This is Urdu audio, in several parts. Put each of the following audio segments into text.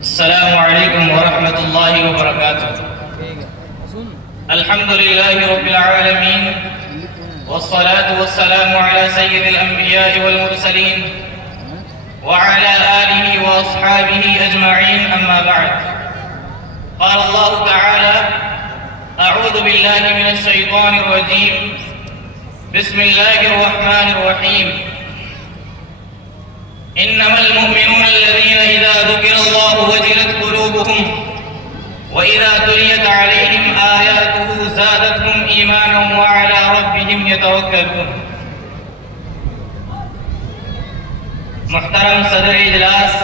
السلام علیکم ورحمۃ اللہ وبرکاتہ۔ الحمد للہ رب العالمین والصلاة والسلام على سید الانبیاء والمرسلین وعلى آلہ واصحابہ اجمعین، اما بعد۔ قال اللہ تعالی: اعوذ باللہ من الشیطان الرجیم، بسم اللہ الرحمن الرحیم۔ انما المؤمنون الذين اذا ذكر الله وجلت قلوبهم واذا تليت عليهم آياته زادتهم ايمانا وعلى ربهم يتوكلون۔ محترم صدر اجلاس،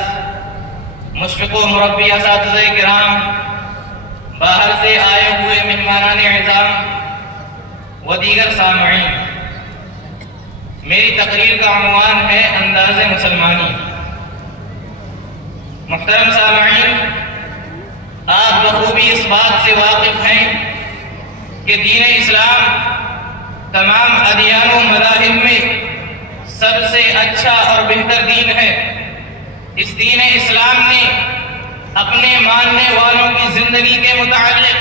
مشفق و مربی اساتذہ کرام، باہر سے آئے ہوئے مہمانان اعظام و دیگر سامعین، میری تقریر کا عنوان ہے انداز مسلمانی۔ محترم سامعین، آپ بخوبی اس بات سے واقف ہیں کہ دین اسلام تمام ادیان و مذاہب میں سب سے اچھا اور بہتر دین ہے۔ اس دین اسلام نے اپنے ماننے والوں کی زندگی کے متعلق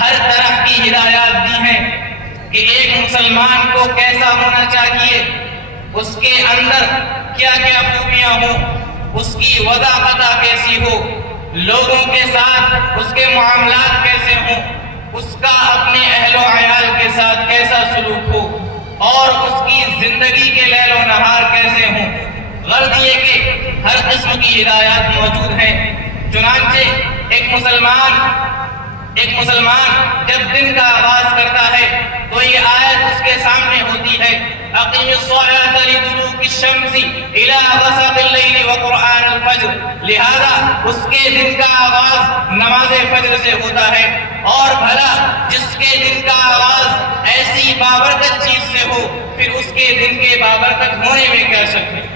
ہر طرح کی ہدایات دی ہیں کہ ایک مسلمان کو کیسا ہونا چاہیے، اس کے اندر کیا کیا خوبیاں ہوں، اس کی وضع قطع کیسی ہو، لوگوں کے ساتھ اس کے معاملات کیسے ہوں، اس کا اپنے اہل و عیال کے ساتھ کیسا سلوک ہو، اور اس کی زندگی کے لیل و نہار کیسے ہوں۔ غرض یہ کہ ہر قسم کی ہدایات موجود ہیں۔ چنانچہ ایک مسلمان جب دن کا آغاز کرتا ہے تو یہ آیت اس کے سامنے ہوتی ہے: اقیم الصلاۃ لدلوک الشمس الی غسق اللیل وقرآن الفجر۔ لہذا اس کے دن کا آغاز نماز فجر سے ہوتا ہے، اور بھلا جس کے دن کا آغاز ایسی بابرکت چیز سے ہو، پھر اس کے دن کے بابرکت ہونے میں کیا شک ہے۔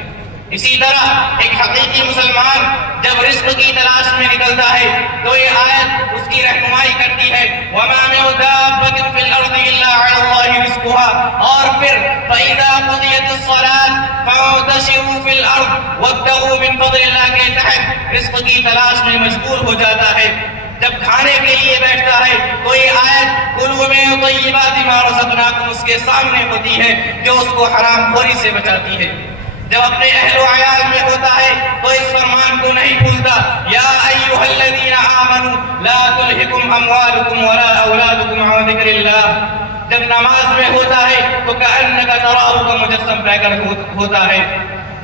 اسی طرح ایک حقیقی مسلمان جب رزق کی تلاش میں نکلتا ہے تو یہ آیت اس کی رہنمائی کرتی ہے: وَمَا مِن دَابَّةٍ فِي الْأَرْضِ إِلَّا عَلَى اللَّهِ رِزْقُهَا۔ اور پھر فَإِذَا قُضِيَتِ الصَّلَاةُ فَانتَشِرُوا فِي الْأَرْضِ وَابْتَغُوا مِن فَضْلِ اللَّهِ کے تحت رزق کی تلاش میں مشغول ہو جاتا ہے۔ جب کھانے کے لیے بیٹھتا ہے تو یہ آیت کُلُوا مِن طَیِّبَاتِ مَا رَزَقْنَاکُمْ اس کے سامنے ہوتی ہے، جو اس کو حرام خوری سے بچاتی ہے۔ جب اپنے اہل و عیال میں ہوتا ہے تو اس فرمان کو نہیں بھولتا: یا ایھا الذین آمنوا لا تلھکم اموالکم ولا اولادکم عن ذکر اللہ۔ جب نماز میں ہوتا ہے تو کأنک تراہ کا مجسم پرکٹ ہوتا ہے۔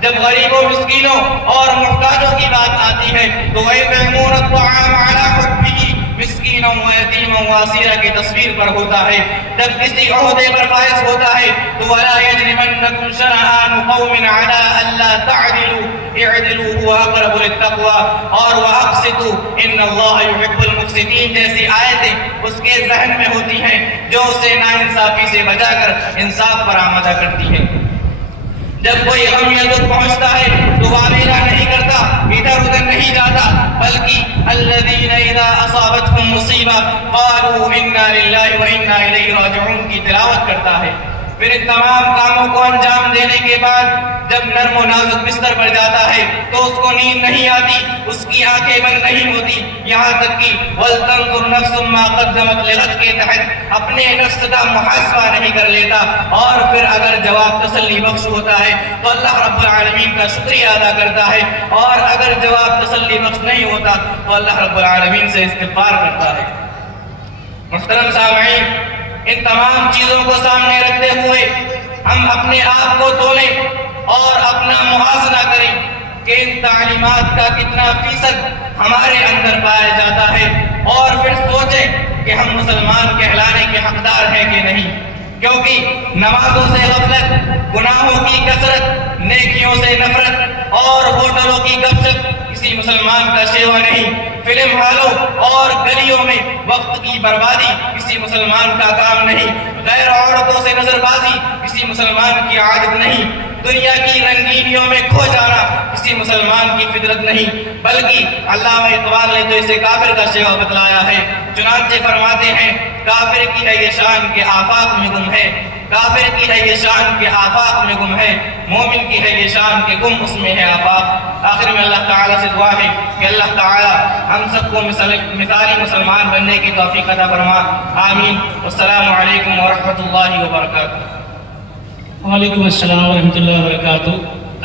جب غریبوں، مسکینوں اور محتاجوں کی بات آتی ہے تو وَیُطْعِمُونَ الطَّعَامَ عَلَىٰ حُبِّهِ مسکینا و یتیما و اسیرا کی تصویر پر ہوتا ہے۔ جب کسی عہدے پر فائز ہوتا ہے تو وَلَا يَجْرِمَنَّكُمْ شَنَآنُ قَوْمٍ عَلَىٰ أَلَّا تَعْدِلُوا اعْدِلُوا هُوَ أَقْرَبُ لِلتَّقْوَىٰ اور وَأَقْسِطُوا إِنَّ اللَّهَ يُحِبُّ الْمُقْسِطِينَ جیسی آیتیں اس کے ذہن میں ہوتی ہیں جو اسے ناانصافی سے بچا کر انصاف پر آمادہ کرتی ہیں۔ جب کوئی غم یا دکھ پہنچتا ہے تو واویلا نہیں کرتا، ادھر ادھر نہیں جاتا، بلکہ الذین اذا اصابتهم مصیبہ قالوا انا للہ وانا الیہ راجعون کی تلاوت کرتا ہے۔ پھر ان تمام کاموں کو انجام دینے کے بعد جب نرم و نازک بستر پر جاتا ہے تو اس کو نیند نہیں آتی، اس کی آنکھیں بند نہیں ہوتی، یہاں تک کہ وَلْتَنْظُرْ نَفْسٌ مَا قَدَّمَتْ لِغَدٍ کے تحت اپنے نفس کا محاسبہ نہیں کر لیتا۔ اور پھر اگر جواب تسلی بخش ہوتا ہے تو اللہ رب العالمین کا شکریہ ادا کرتا ہے، اور اگر جواب تسلی بخش نہیں ہوتا تو اللہ رب العالمین سے استغفار کرتا ہے۔ محترم سامعین، ان تمام چیزوں کو سامنے رکھتے ہوئے ہم اپنے آپ کو تولیں اور اپنا موازنہ کریں کہ ان تعلیمات کا کتنا فیصد ہمارے اندر پایا جاتا ہے، اور پھر سوچیں کہ ہم مسلمان کہلانے کے حقدار ہیں کہ نہیں۔ کیونکہ نمازوں سے غفلت، گناہوں کی کثرت، نیکیوں سے نفرت اور ہوٹلوں کی گپ شپ کسی مسلمان کا شیوا نہیں۔ فلم ہالوں اور گلیوں میں وقت کی بربادی کسی مسلمان کا کام نہیں۔ غیر عورتوں سے نظر بازی کسی مسلمان کی عادت نہیں۔ دنیا کی رنگینیوں میں کھو جانا کسی مسلمان کی فطرت نہیں، بلکہ علامہ اقبال نے تو اسے کافر کا شیوا بتلایا ہے۔ چنانچہ فرماتے ہیں: کافر کی ہے یہ شان کے آفاق میں گم ہے، کافر کی ہے یہ شان کہ آفاق میں گم ہے، مومن کی ہے یہ شان کہ گم اس میں ہے آفاق۔ آخر میں اللہ تعالیٰ سے دعا ہے کہ اللہ تعالیٰ ہم سب کو مثالی مسلمان بننے کی توفیق عطا فرما، آمین۔ والسلام علیکم ورحمۃ اللہ وبرکاتہ۔ وعلیکم السلام ورحمۃ اللہ وبرکاتہ۔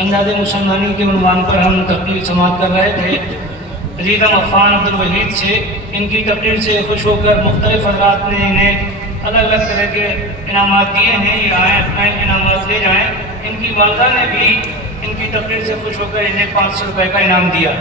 انداز مسلمانی کے عنوان پر ہم تقریر سماعت کر رہے تھے عزیزم عفان عبدالوحید سے۔ ان کی تقریر سے خوش ہو کر مختلف حضرات نے انہیں الگ الگ طرح کے انعامات دیے ہیں، یہ آئیں اپنا انعامات لے جائیں۔ ان کی والدہ نے بھی ان کی تقریر سے خوش ہو کر انہیں 500 روپے کا انعام دیا۔